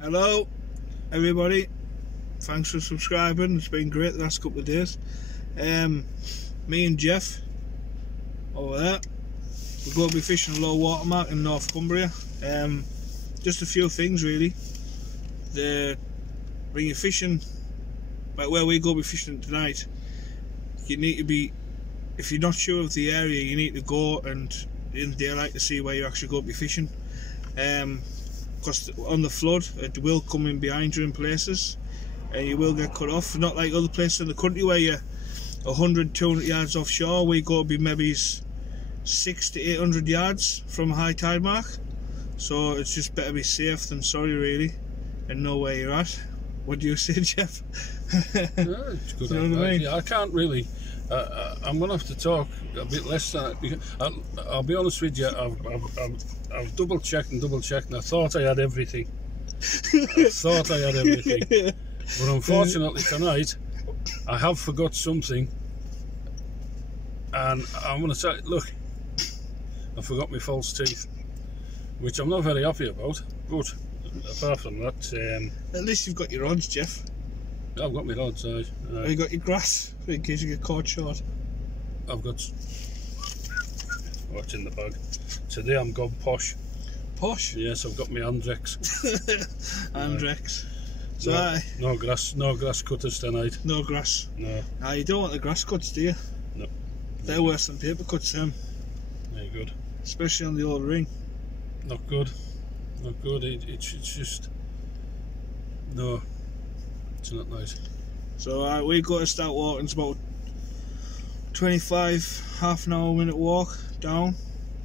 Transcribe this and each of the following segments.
Hello everybody, thanks for subscribing. It's been great the last couple of days. Me and Jeff over there, we're going to be fishing a low water mark in North Cumbria. Just a few things really. When you're fishing, like where we're going to be fishing tonight, you need to be, if you're not sure of the area, you need to go and in daylight to see where you're actually going to be fishing. Because on the flood it will come in behind you in places and you will get cut off. Not like other places in the country where you're 100, 200 yards offshore. We got to be maybe 600 to 800 yards from a high tide mark, so it's just better be safe than sorry really and know where you're at. What do you say, Jeff? Yeah, it's good. You know what I mean? I can't really. I'm going to have to talk a bit less than that because I'll be honest with you. I've double checked and I thought I had everything. But unfortunately tonight I have forgot something, and I'm going to say, look, I forgot my false teeth, which I'm not very happy about. But apart from that, at least you've got your rods, Jeff. I've got my rods. Have you got your grass in case you get caught short? I've got what's in the bag. Today I'm gone posh. Posh? Yes, I've got my Andrex. Andrex. So no grass cutters tonight. No grass. No. Ah, you don't want the grass cuts, do you? No. They're worse than paper cuts, them. Very good. Especially on the old ring. Not good. Not good. It's just no. It's not nice. So we got to start walking. It's about 25, half an hour, minute walk down.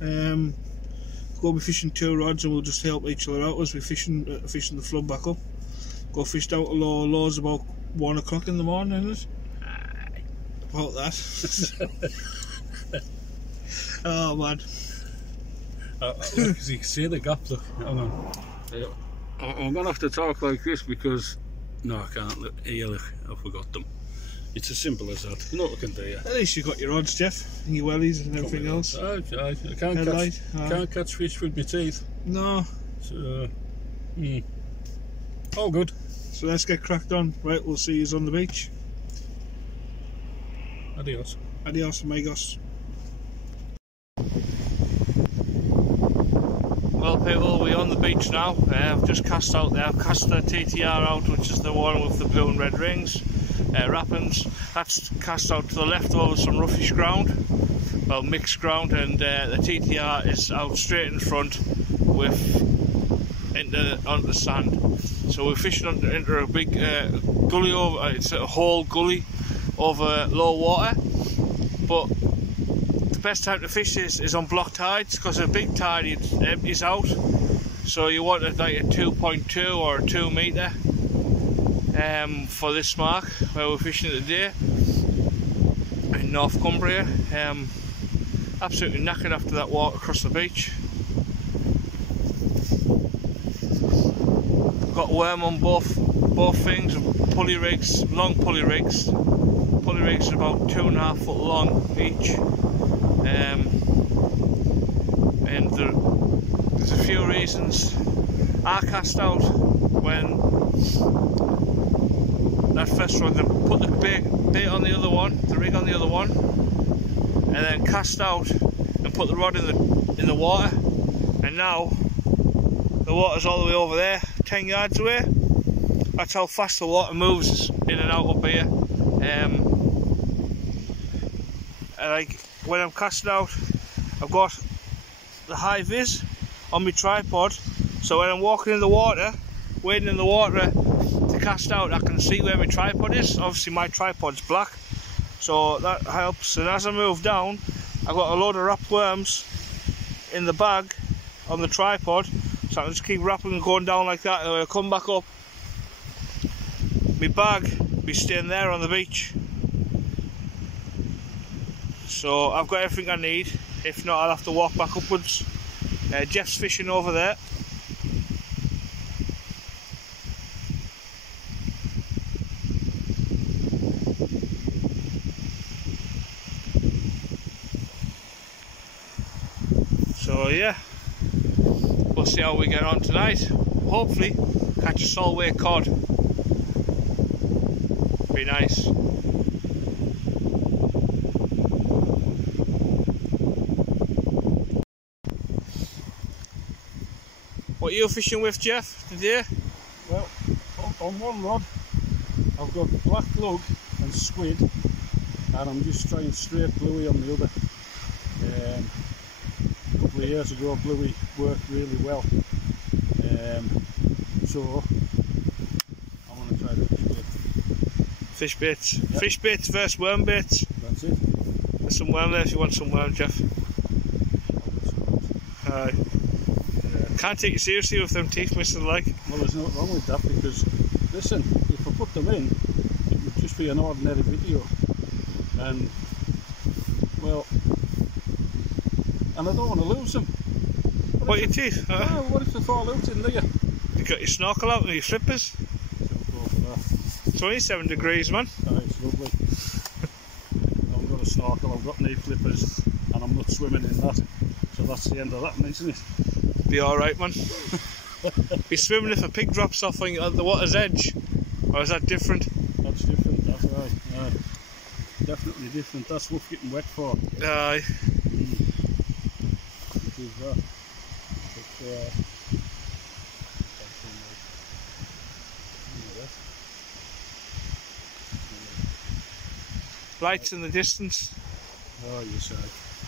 We'll be fishing 2 rods and we'll just help each other out as we fishing the flood back up. Go fish down to Low's about 1 o'clock in the morning, isn't it? About that. Oh man. Look, as you can see the gap, look. Hang on. I'm going to have to talk like this because no, I can't. Look, here, look, I forgot them. It's as simple as that. You know what I can do, yeah. At least you got your odds, Jeff, and your wellies and everything else. I can't catch fish with my teeth. No. So, all good. So let's get cracked on. Right, we'll see you on the beach. Adios. Adios, amigos. Well people, we're on the beach now. I've just cast out there. I've cast the TTR out, which is the one with the blue and red rings, wrappings. That's cast out to the left over some roughish ground, well mixed ground, and the TTR is out straight in front with onto the sand. So we're fishing into a big gully over. It's a whole gully over low water, but the best time to fish is on block tides, because a big tide it empties out, so you want like a 2.2 or a 2 metre for this mark where we're fishing today in North Cumbria. Absolutely knackered after that walk across the beach. Got worm on both things, pulley rigs, long pulley rigs. Pulley rigs are about 2.5 foot long each. And there's a few reasons. I cast out when that first rod, then put the bait on the other one, the rig on the other one, and then cast out and put the rod in the water. And now the water's all the way over there, 10 yards away. That's how fast the water moves in and out up here. Like when I'm casting out, I've got the high vis on my tripod, so when I'm walking in the water, wading in the water to cast out, I can see where my tripod is. Obviously my tripod's black, so that helps. And as I move down, I've got a load of wrapped worms in the bag on the tripod, so I can just keep wrapping and going down like that, and when I come back up, my bag will be staying there on the beach. So I've got everything I need. If not, I'll have to walk back upwards. Jeff's fishing over there. So yeah, we'll see how we get on tonight. Hopefully Catch a saltwater cod. Be nice. What are you fishing with, Jeff, today? Well, on one rod I've got black lug and squid, and I'm just trying straight bluey on the other. A couple of years ago bluey worked really well, so I want to try the fish baits. Yep. Fish baits versus worm baits. That's it. There's some worm there if you want some worm, Jeff. Aye. Can't take you seriously with them teeth missing, like. Well, there's nothing wrong with that, because listen, if I put them in, it would just be an ordinary video, and well, and I don't want to lose them. What your teeth? What if they fall out in there? You got your snorkel out and your flippers. It's only 7 degrees, man. It's lovely. I've got a snorkel, I've got knee flippers, and I'm not swimming in that, so that's the end of that, isn't it? Be alright, man. Be swimming if a pig drops off on the water's edge, or is that different? That's different, that's right. Definitely different. That's worth getting wet for. Aye. It is that. Lights in the distance. Oh, you say.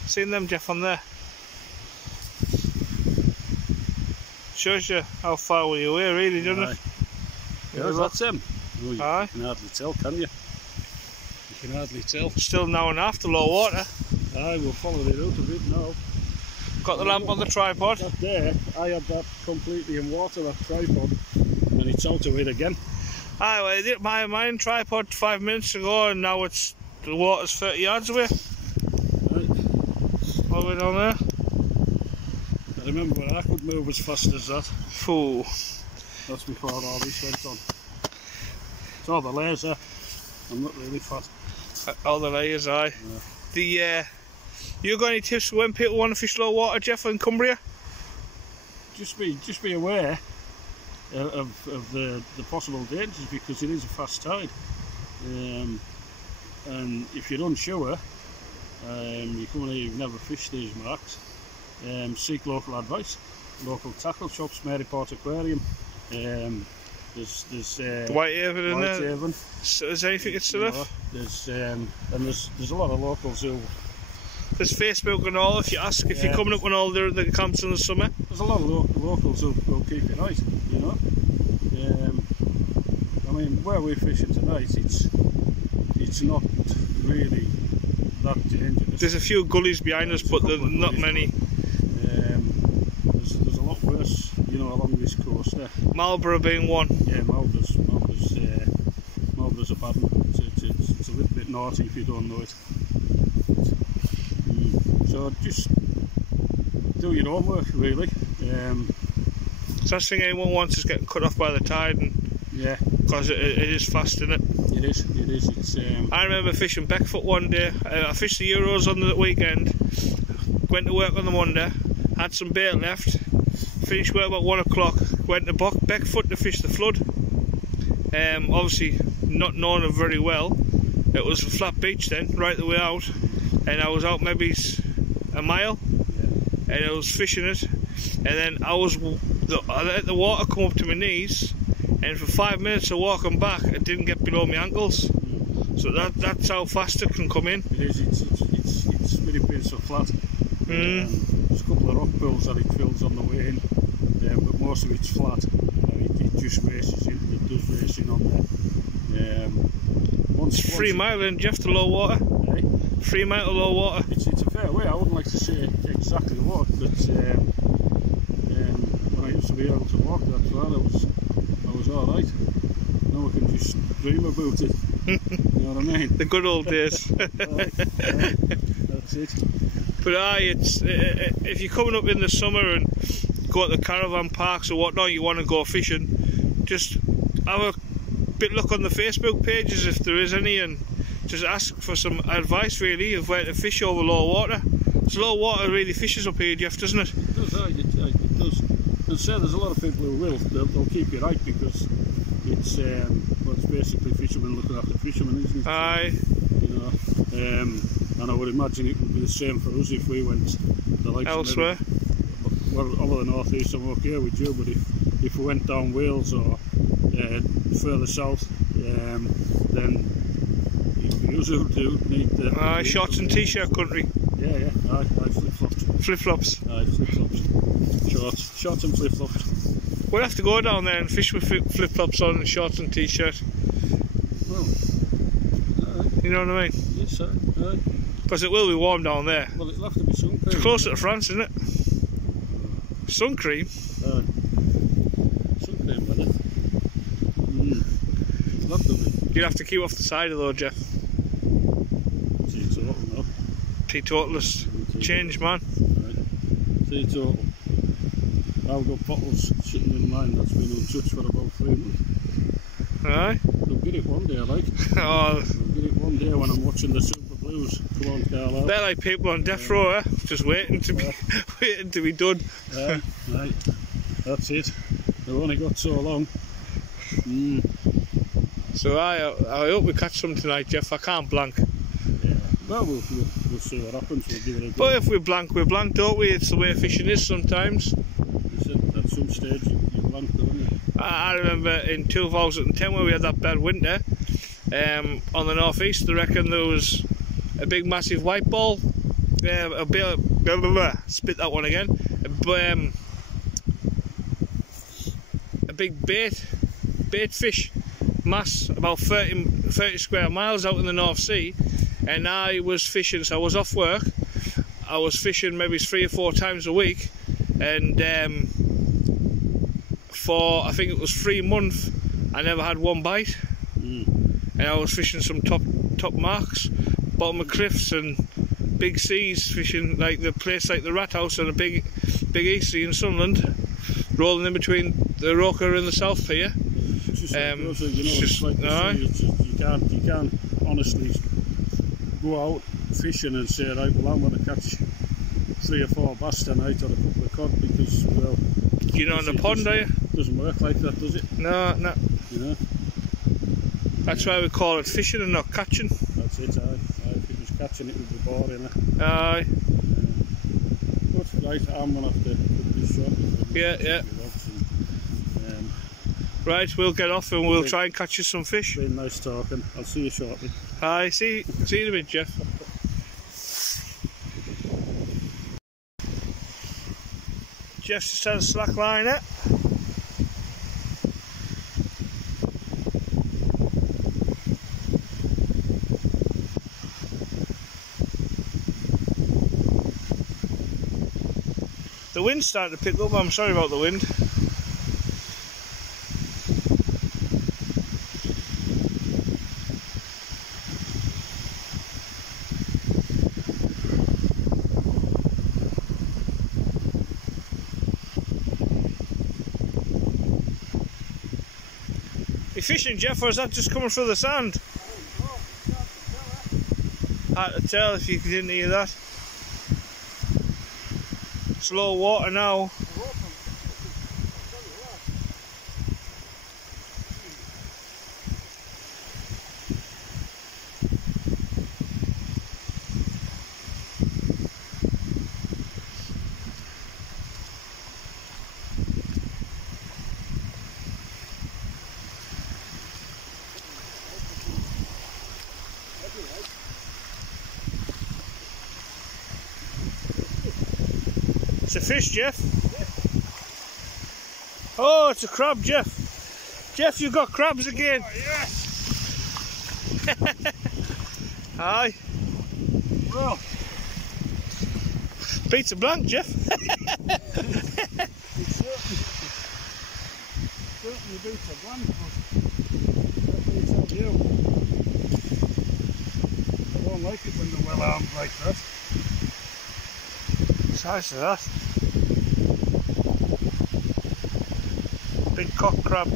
Seen them, Jeff, on there? Shows you how far away you were, really, doesn't it? Yeah, that's them. Oh, you Aye. can hardly tell, can you? You can hardly tell. Still an hour and a half to low water. Aye, we'll follow it out a bit now. Got the lamp on the tripod. That there, I had that completely in water, that tripod, and it's out of it again. Aye, well, I did mine tripod 5 minutes ago, and now it's the water's 30 yards away. Right. All the way down there. I remember when I could move as fast as that. Phew. That's before all this went on. It's all the laser. I'm not really fast. All the layers, aye. Yeah. You got any tips for when people want to fish low water, Jeff, in Cumbria? Just be aware of the possible dangers, because it is a fast tide. And if you're unsure, you come in here, you've never fished these marks, seek local advice. Local tackle shops, Maryport Aquarium. There's Whitehaven in there. Whitehaven. So is anything it's still left? There's and there's a lot of locals who. There's Facebook and all. If you ask, if you're coming up on all the camps in the summer. There's a lot of locals who keep it right, you know. I mean, where we're fishing tonight, it's not really that dangerous. There's a few gullies behind us, but there's not many. There's a lot worse, you know, along this coast there. Marlborough being one. Yeah, Marlborough's a bad one. It's a little bit naughty if you don't know it. So just do your homework, really. The last thing anyone wants is getting cut off by the tide, and yeah, because it is fast, isn't it? It is. It's. I remember fishing Beckfoot one day. I fished the Euros on the weekend. Went to work on the Monday. Had some bait left. Finished work about 1 o'clock. Went to Beckfoot to fish the flood. Obviously not knowing it very well. It was a flat beach then, right the way out, and I was out maybe a mile, and I was fishing it, and then I let the water come up to my knees, and for 5 minutes of walking back, it didn't get below my ankles. So that's how fast it can come in. It is. It's really been so flat. There's a couple of rock pools that it fills on the way in, but most of it's flat. It just races in. It does race in on there. Once 3 mile in, Jeff, to low water. 3 mile to low water. It's a fair way. I wouldn't like to say exactly what, but when I used to be able to walk that far, I was all right. Now I can just dream about it. You know what I mean? The good old days. That's it. But it's if you're coming up in the summer and go to the caravan parks or whatnot, you want to go fishing, just have a bit look on the Facebook pages if there is any, and just ask for some advice really of where to fish over low water. So low water really fishes up here, Jeff, doesn't it? It does, it does. I'd say there's a lot of people who will. They'll keep you right because it's well, it's basically fishermen looking after fishermen, isn't it? Aye. You know, and I would imagine it would be the same for us if we went the likes Elsewhere. Well, over the north east, I'm okay with you, but if we went down Wales or further south, then you do need the... Aye, shorts and t-shirt country. Yeah, aye, flip-flops. Flip-flops. Aye, flip-flops. Shorts and flip-flops. We'll have to go down there and fish with flip-flops on and shorts and t-shirt. Well, you know what I mean? Yes, aye. Because it will be warm down there. Well, it'll have to be sun cream. It's closer to France, isn't it? Sun cream? Sun cream, will it? It'll have to be. You'd have to keep off the side of though, Jeff. Teetotal, no? Teetotalist. Change, man. Right. Teetotal. I've got bottles sitting in mine that's been untouched for about 3 months. Aye. They'll get it one day, like. Oh. They'll get it one day when I'm watching the Super Blues. Come on, Carl. They're like people on death row, eh? Just waiting to be waiting to be done. Right. That's it. They've only got so long. So I hope we catch some tonight, Jeff. I can't blank. Yeah. Well, we'll see what happens. We'll give it a go. But if we blank, don't we? It's the way fishing is sometimes. At some stage you blank, don't you? I remember in 2010 when we had that bad winter on the northeast. I reckon there was a big massive white ball. Spit that one again. A big bait fish mass about 30 square miles out in the North Sea, and I was fishing. So I was off work. I was fishing maybe 3 or 4 times a week, and for I think it was 3 months I never had one bite. And I was fishing some top marks, bottom of cliffs and big seas, fishing like the place like the Rat House and a big East Sea in Sunderland, rolling in between the Roker and the South Pier. You can't honestly go out fishing and say, right, well, I'm going to catch 3 or 4 bass tonight or a couple of cod because, well, you're not in the pond, are you? Doesn't work like that, does it? No. You know? That's why we call it fishing and not catching. That's it, aye. If it was catching, it would be boring, Aye. But, right, I'm going to have to put this short. Yeah. Right, we'll get off and we'll try and catch you some fish. Been nice talking. I'll see you shortly. Aye, see you in a bit, Jeff. Jeff's just had a slack line it. The wind's starting to pick up. I'm sorry about the wind. You fishing, Jeff, or is that just coming through the sand? Hard to tell if you didn't hear that. Slow water now. It's a fish, Jeff. Oh, it's a crab, Jeff. Jeff, you've got crabs again. Oh, yes. Aye. Well, beats a blank, Jeff. It certainly beats a blank, but that beats out you. I don't like it when they're well armed like that. Size of that. Big cock crab.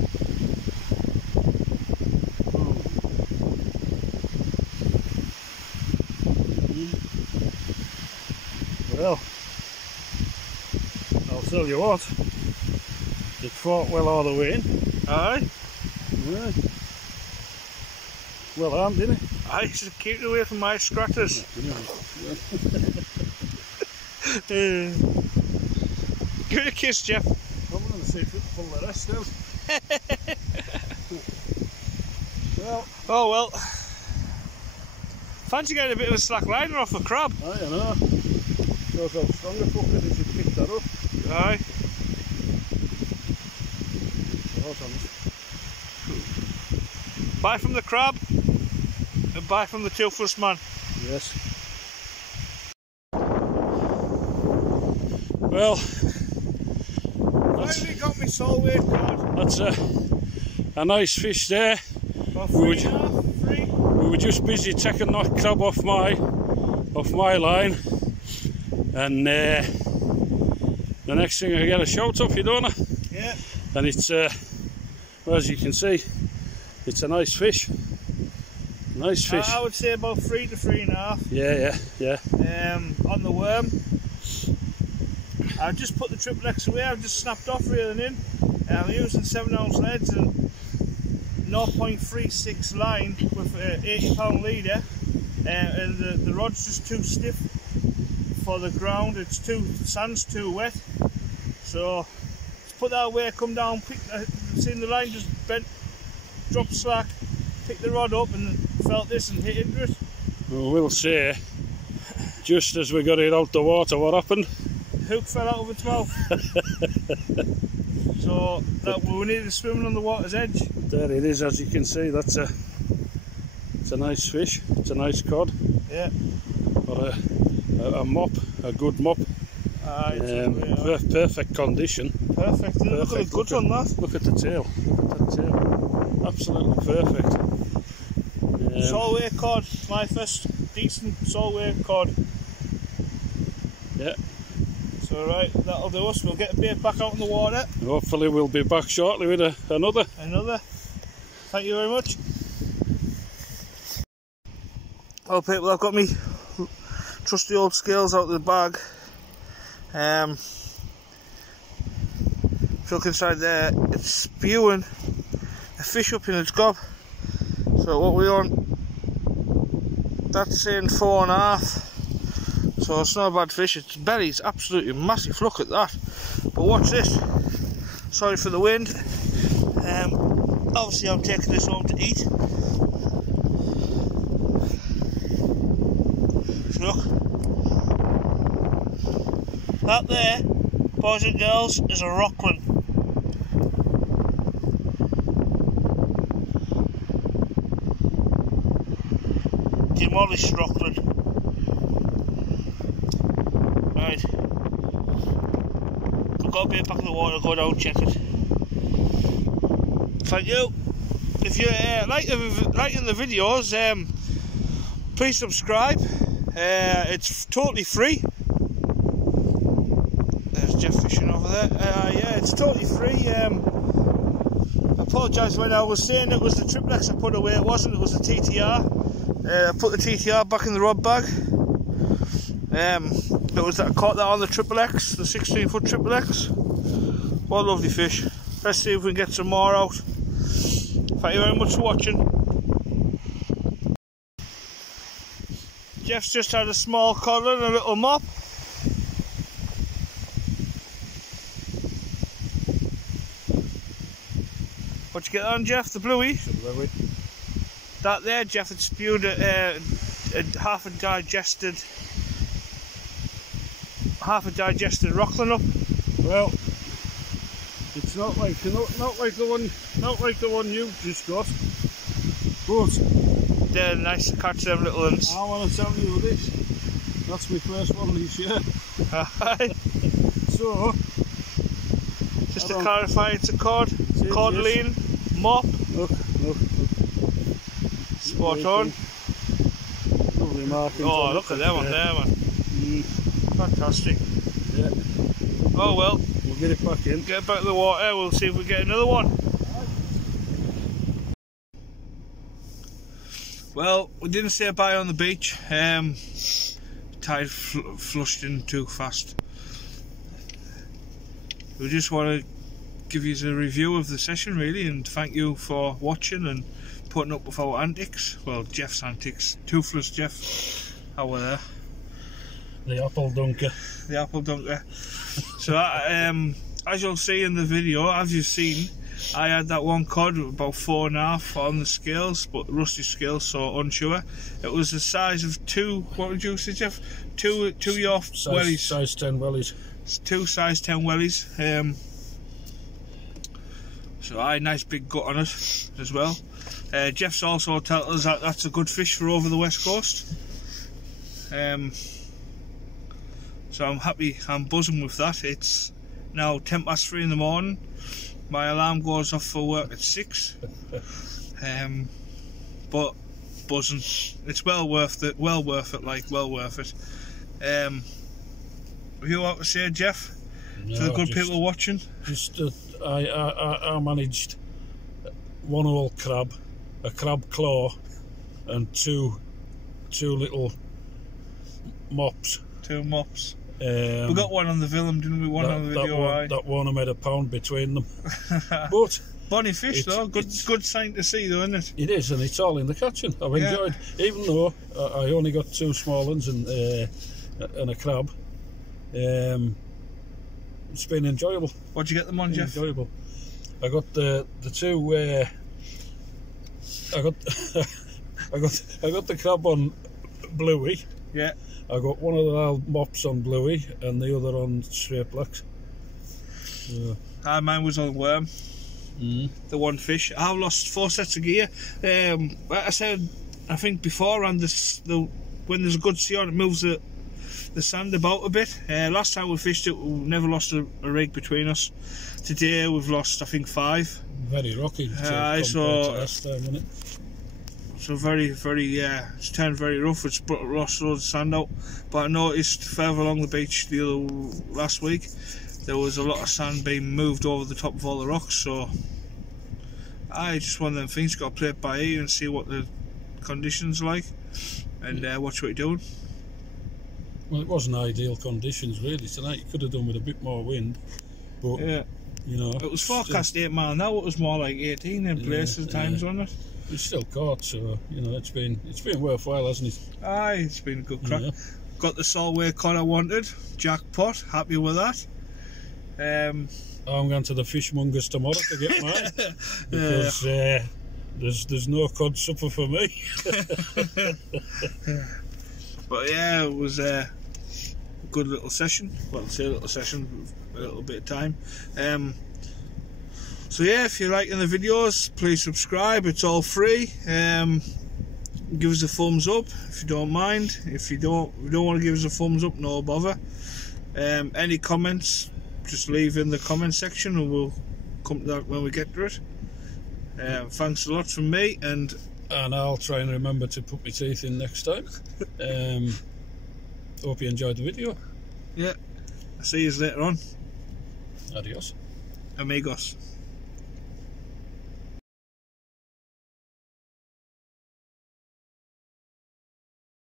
Well, I'll tell you what, It fought well all the way in. Aye. Yeah. Well armed, didn't it? Aye, just keep it away from my scratters. Give it a kiss, Jeff. I'm going to see if it pull the rest out. Well. Oh well. Fancy getting a bit of a slack liner off a crab. Aye, I know. Shows how strong a fucker is if you pick that up. Aye. Buy from the crab and buy from the toothless man. Yes. Well, Finally got me sole weight card. that's a nice fish there. We were just busy taking that crab off my line, and the next thing I get a shout off you, don't I? Yeah. And it's well, as you can see, it's a nice fish. Nice fish. I would say about 3 to 3.5. Yeah. On the worm. I've just put the triple X away. I've just snapped off reeling in. I'm using 7-ounce leads and 0.36 line with an 80-pound leader, and the rod's just too stiff for the ground. Sand's too wet. So just put that away, come down, seen the line just bent, dropped slack, picked the rod up and felt this and hit into it. Well, we'll say, just as we got it out the water, what happened? Hook fell out of its mouth. So we needed swimming on the water's edge. There it is, as you can see. It's a nice fish. It's a nice cod. Yeah. Or a mop, a good mop. Perfect condition. Perfect. Look at the gut on that. Look at the tail. Look at that tail. Absolutely perfect. Saltwater cod. My first decent saltwater cod. Yeah. So right, that'll do us. We'll get a bait back out in the water. Hopefully we'll be back shortly with another. Thank you very much. Well people, I've got me trusty old scales out of the bag. If you look inside there, it's spewing a fish up in its gob. So what we on? That's saying 4.5. So it's not a bad fish. Its belly's absolutely massive. Look at that. But watch this. Sorry for the wind. Obviously I'm taking this home to eat. So look. That there, boys and girls, is a rockland. Demolished rockland. Right. I've got a bit back in the water, I'll go down and check it. Thank you. If you're liking the videos, please subscribe. It's totally free. There's Jeff fishing over there. Yeah, it's totally free. I apologise when I was saying it was the triple X I put away. It wasn't, it was the TTR. I put the TTR back in the rod bag. It was that I caught that on the triple X, the 16-foot triple X. What a lovely fish. Let's see if we can get some more out. Thank you very much for watching. Jeff's just had a small codler and a little mop. What'd you get on, Jeff? The bluey? Bluey. That there, Jeff, had spewed a half a digested rockland up. Well, it's not like the one you just got, but they're nice to catch them little ones. I want to tell you this. That's my first one this year. So, just to clarify, it's a cod, codline, mop. Look. Spot on. Lovely markings. Oh, look at them on there, man. Fantastic. Yeah. Oh well. We'll get it back in. Get back to the water, we'll see if we get another one. Well, we didn't say bye on the beach. Tide flushed in too fast. We just want to give you a review of the session really, and thank you for watching and putting up with our antics. Well, Jeff's antics. Toothless Jeff. How were they? The apple dunker. The apple dunker. So as you'll see in the video, as you've seen, I had that one cod about 4.5 on the scales, but rusty scales, so unsure. It was the size of two. What would you say, Jeff? Two your wellies. Size 10 wellies. 2 size 10 wellies. So nice big gut on it as well. Jeff's also told us that that's a good fish for over the west coast. So I'm happy, I'm buzzing with that. It's now 3:10 in the morning. My alarm goes off for work at 6. But buzzing. It's well worth it, well worth it. Have you what to say, Jeff? No, to the good people watching? Just I managed one whole crab, a crab claw, and two little mops. 2 mops. We got one on the film, didn't we? One on the video. That one I made a pound between them. But bonny fish though, good sign to see though, isn't it? It is, and it's all in the catching. I've enjoyed, even though I only got 2 small ones and a crab. It's been enjoyable. What'd you get them on, Jeff? Enjoyable. I got the 2. I got the crab on bluey. Yeah. I got one of the mops on bluey and the other on straight blacks. Mine was on worm. The one fish. I've lost 4 sets of gear. Like I said, I think before, and when there's a good sea on, it moves the sand about a bit. Last time we fished it, we never lost a rig between us. Today we've lost, I think, 5. Very rocky. So last time, wasn't it? So very, it's turned very rough. It's lost loads of sand out. But I noticed further along the beach last week, there was a lot of sand being moved over the top of all the rocks. So just one of them things. Got to play it by ear and see what the conditions are like, and watch what you're doing. Well, it wasn't ideal conditions really tonight. You could have done with a bit more wind, but you know, it was forecast 8 mile an hour. It was more like 18 in places times, wasn't it? It's still caught, so you know it's been worthwhile, hasn't it? It's been a good crack. Got the Solway cod I wanted, jackpot. Happy with that. I'm going to the fishmongers tomorrow to get mine because there's no cod supper for me. But yeah, it was a good little session. Well, I'll say a little session, a little bit of time. So yeah, if you're liking the videos, please subscribe. It's all free. Give us a thumbs up if you don't mind. If you don't want to give us a thumbs up, no bother. Any comments, just leave in the comment section and we'll come to that when we get to it. Thanks a lot from me, and I'll try and remember to put my teeth in next time. Hope you enjoyed the video. Yeah, I'll see you later on. Adios. Amigos.